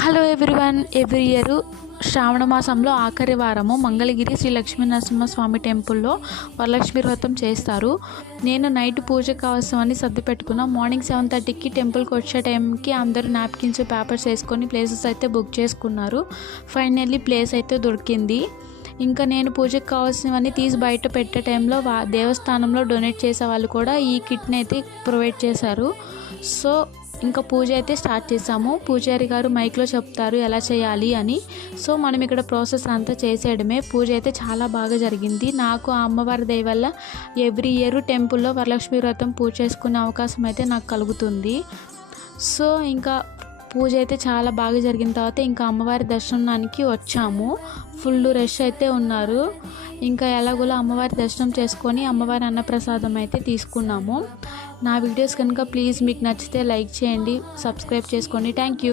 Hello everyone. Every year శ్రావణ మాసంలో ఆఖరి వారము మంగళగిరి శ్రీ లక్ష్మీనరసింహస్వామి టెంపుల్లో వరలక్ష్మి వ్రతం చేస్తారు. నేను నైట్ పూజ కావాల్సినవన్నీ సర్ది పెట్టుకున్నా. మార్నింగ్ 7:30కి టెంపుల్కి వచ్చే టైంకి అందరూ నాప్కిన్స్ పేపర్స్ వేసుకొని ప్లేసెస్ అయితే బుక్ చేసుకున్నారు. ఫైనల్లీ ప్లేస్ అయితే దొరికింది. ఇంకా నేను పూజకు కావాల్సినవన్నీ తీసి బయట పెట్టే టైంలో దేవస్థానంలో డొనేట్ చేసే వాళ్ళు కూడా ఈ కిట్ని అయితే ప్రొవైడ్ చేశారు. సో ఇంకా పూజ అయితే స్టార్ట్ చేసాము. పూజారి గారు మైక్లో చెప్తారు ఎలా చేయాలి అని. సో మనం ఇక్కడ ప్రాసెస్ అంతా చేసేయడమే. పూజ అయితే చాలా బాగా జరిగింది. నాకు ఆ అమ్మవారి దయ వల్ల ఎవ్రీ ఇయర్ టెంపుల్లో వరలక్ష్మి వ్రతం పూజ చేసుకునే అవకాశం అయితే నాకు కలుగుతుంది. సో ఇంకా పూజ అయితే చాలా బాగా జరిగిన తర్వాత ఇంకా అమ్మవారి దర్శనానికి వచ్చాము. ఫుల్ రష్ అయితే ఉన్నారు. ఇంకా ఎలాగోలా అమ్మవారి దర్శనం చేసుకొని అమ్మవారి అన్నప్రసాదం అయితే తీసుకున్నాము. నా వీడియోస్ కనుక ప్లీజ్ మీకు నచ్చితే లైక్ చేయండి, సబ్స్క్రైబ్ చేసుకోండి. Thank you.